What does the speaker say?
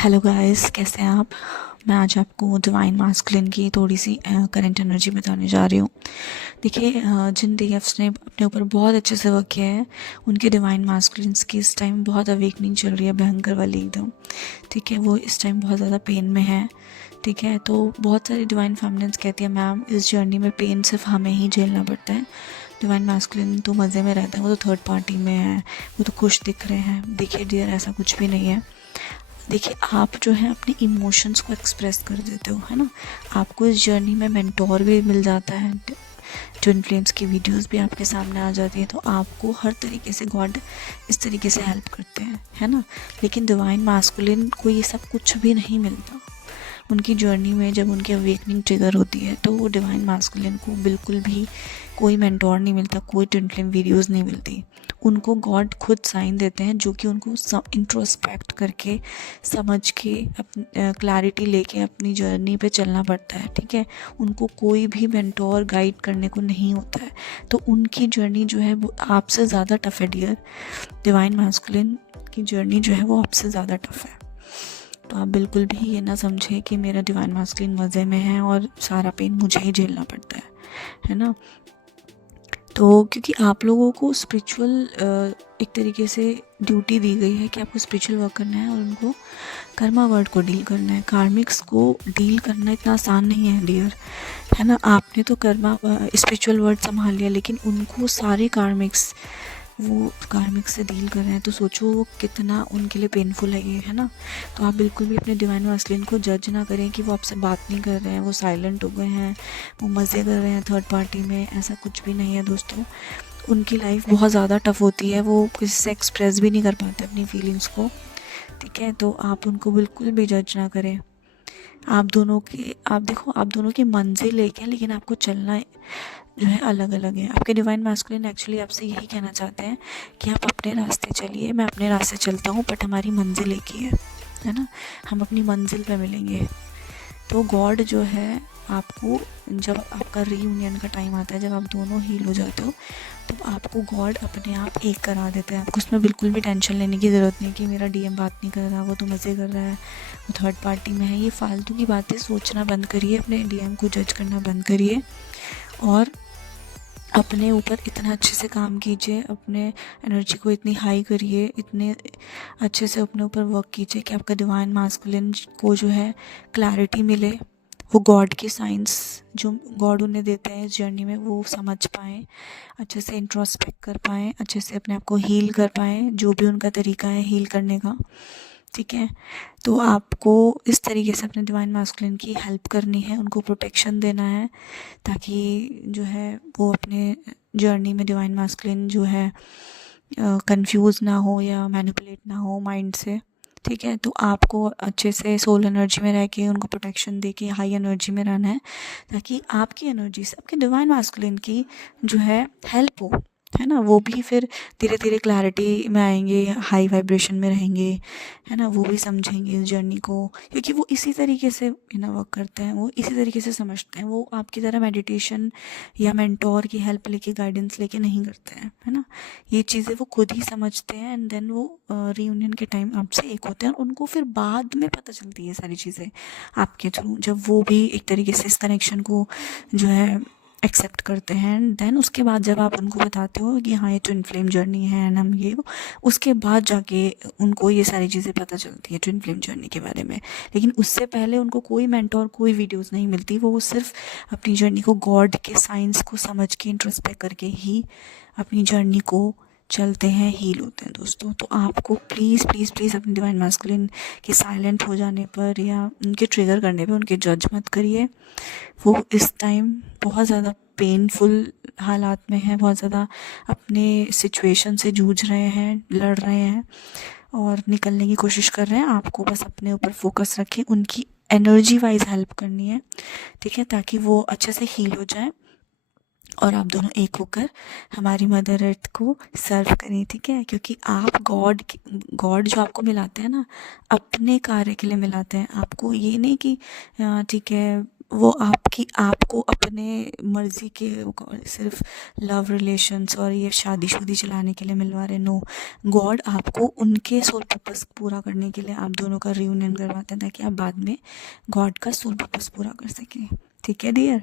Hello guys, कैसे हैं आप। मैं आज आपको डिवाइन मास्कुलिन की थोड़ी सी करंट एनर्जी बताने जा रही हूँ। देखिए, जिन डीएफ्स ने अपने ऊपर बहुत अच्छे से वर्क किया है, उनके डिवाइन मास्कुलिन्स की इस टाइम बहुत अवेकनिंग चल रही है, भयंकर वाली एकदम। ठीक है, वो इस टाइम बहुत ज़्यादा पेन में है। ठीक है, तो बहुत सारी डिवाइन फेमिनिन्स कहती है मैम इस जर्नी में पेन सिर्फ हमें ही झेलना पड़ता है, डिवाइन मास्कुलिन तो मज़े में रहता है, वो तो थर्ड पार्टी में है, वो तो खुश दिख रहे हैं। देखिए डियर, ऐसा कुछ भी नहीं है। देखिए, आप जो है अपने इमोशंस को एक्सप्रेस कर देते हो, है ना। आपको इस जर्नी में मेंटोर भी मिल जाता है, ट्विन फ्लेम्स की वीडियोस भी आपके सामने आ जाती है, तो आपको हर तरीके से गॉड इस तरीके से हेल्प करते हैं, है ना। लेकिन डिवाइन मास्कुलिन को ये सब कुछ भी नहीं मिलता। उनकी जर्नी में जब उनकी अवेकनिंग ट्रिगर होती है, तो वो डिवाइन मास्कुलिन को बिल्कुल भी कोई मेंटोर नहीं मिलता, कोई ट्विन फ्लेम वीडियोस नहीं मिलती। उनको गॉड खुद साइन देते हैं, जो कि उनको इंट्रोस्पेक्ट करके, समझ के, क्लैरिटी लेके अपनी जर्नी पे चलना पड़ता है। ठीक है, उनको कोई भी मेंटोर गाइड करने को नहीं होता है, तो उनकी जर्नी जो है वो आपसे ज़्यादा टफ है डियर। डिवाइन मास्कुलिन की जर्नी जो है वो आपसे ज़्यादा टफ है। तो आप बिल्कुल भी ये ना समझें कि मेरा डिवाइन मास्कुलिन मज़े में है और सारा पेन मुझे ही झेलना पड़ता है ना। तो क्योंकि आप लोगों को स्पिरिचुअल एक तरीके से ड्यूटी दी गई है कि आपको स्पिरिचुअल वर्क करना है और उनको कर्मा वर्ड को डील करना है। कार्मिक्स को डील करना इतना आसान नहीं है डियर, है ना। आपने तो कर्मा स्पिरिचुअल वर्ड संभाल लिया, लेकिन उनको सारे कार्मिक्स, वो कार्मिक से डील कर रहे हैं, तो सोचो वो कितना उनके लिए पेनफुल है ये, है ना। तो आप बिल्कुल भी अपने डिवाइन मास्कुलिन को जज ना करें कि वो आपसे बात नहीं कर रहे हैं, वो साइलेंट हो गए हैं, वो मज़े कर रहे हैं थर्ड पार्टी में। ऐसा कुछ भी नहीं है दोस्तों। उनकी लाइफ बहुत ज़्यादा टफ होती है, वो किसी से एक्सप्रेस भी नहीं कर पाते अपनी फीलिंग्स को। ठीक है, तो आप उनको बिल्कुल भी जज ना करें। आप दोनों की, आप देखो, आप दोनों की मंजिल एक है, लेकिन आपको चलना जो है अलग अलग है। आपके डिवाइन मास्कुलिन एक्चुअली आपसे यही कहना चाहते हैं कि आप अपने रास्ते चलिए, मैं अपने रास्ते चलता हूँ, बट हमारी मंजिल एक ही है ना। हम अपनी मंजिल पे मिलेंगे। तो गॉड जो है आपको, जब आपका रीयूनियन का टाइम आता है, जब आप दोनों हील हो जाते हो, तो आपको गॉड अपने आप एक करा देते हैं। आपको उसमें बिल्कुल भी टेंशन लेने की ज़रूरत नहीं कि मेरा डीएम बात नहीं कर रहा, वो तो मज़े कर रहा है, वो थर्ड पार्टी में है। ये फालतू की बातें सोचना बंद करिए, अपने डीएम को जज करना बंद करिए और अपने ऊपर इतना अच्छे से काम कीजिए, अपने एनर्जी को इतनी हाई करिए, इतने अच्छे से अपने ऊपर वर्क कीजिए कि आपका डिवाइन मास्कुलिन को जो है क्लैरिटी मिले, वो गॉड की साइंस जो गॉड उन्हें देते हैं इस जर्नी में, वो समझ पाएँ, अच्छे से इंट्रोस्पेक्ट कर पाएँ, अच्छे से अपने आप को हील कर पाएँ, जो भी उनका तरीका है हील करने का। ठीक है, तो आपको इस तरीके से अपने डिवाइन मास्कुलिन की हेल्प करनी है, उनको प्रोटेक्शन देना है, ताकि जो है वो अपने जर्नी में डिवाइन मास्कुलिन जो है कंफ्यूज ना हो या मैनिपुलेट ना हो माइंड से। ठीक है, तो आपको अच्छे से सोल एनर्जी में रह के उनको प्रोटेक्शन दे के हाई एनर्जी में रहना है, ताकि आपकी एनर्जी से आपके डिवाइन मास्कुलिन की जो है हेल्प हो, है ना। वो भी फिर धीरे धीरे क्लैरिटी में आएंगे, हाई वाइब्रेशन में रहेंगे, है ना। वो भी समझेंगे इस जर्नी को, क्योंकि वो इसी तरीके से वर्क करते हैं, वो इसी तरीके से समझते हैं। वो आपकी तरह मेडिटेशन या मेंटोर की हेल्प लेके, गाइडेंस लेके नहीं करते हैं, है ना। ये चीज़ें वो खुद ही समझते हैं, एंड देन वो रीयूनियन के टाइम आपसे एक होते हैं, और उनको फिर बाद में पता चलती है सारी चीज़ें आपके थ्रू, जब वो भी एक तरीके से इस कनेक्शन को जो है एक्सेप्ट करते हैं। एंड देन उसके बाद जब आप उनको बताते हो कि हाँ ये ट्विन फ्लेम जर्नी है एंड हम ये वो, उसके बाद जाके उनको ये सारी चीज़ें पता चलती है ट्विन फ्लेम जर्नी के बारे में। लेकिन उससे पहले उनको कोई मेंटोर, कोई वीडियोस नहीं मिलती, वो सिर्फ अपनी जर्नी को गॉड के साइंस को समझ के, इंट्रोस्पेक्ट करके ही अपनी जर्नी को चलते हैं, हील होते हैं दोस्तों। तो आपको प्लीज़ प्लीज़ प्लीज़ अपने डिवाइन मास्कुलिन के साइलेंट हो जाने पर या उनके ट्रिगर करने पे उनके जज मत करिए। वो इस टाइम बहुत ज़्यादा पेनफुल हालात में हैं, बहुत ज़्यादा अपने सिचुएशन से जूझ रहे हैं, लड़ रहे हैं और निकलने की कोशिश कर रहे हैं। आपको बस अपने ऊपर फोकस रखें, उनकी एनर्जी वाइज हेल्प करनी है, ठीक है, ताकि वो अच्छे से हील हो जाए और आप दोनों एक होकर हमारी मदर अर्थ को सर्व करें। ठीक है, क्योंकि आप गॉड जो आपको मिलाते हैं ना, अपने कार्य के लिए मिलाते हैं आपको। ये नहीं कि ठीक है वो आपको अपने मर्जी के सिर्फ लव रिलेशंस और ये शादीशुदी चलाने के लिए मिलवा रहे। नो, गॉड आपको उनके सोल पर्पस पूरा करने के लिए आप दोनों का रियूनियन करवाते हैं, ताकि आप बाद में गॉड का सोल पर्पस पूरा कर सकें। ठीक है डियर।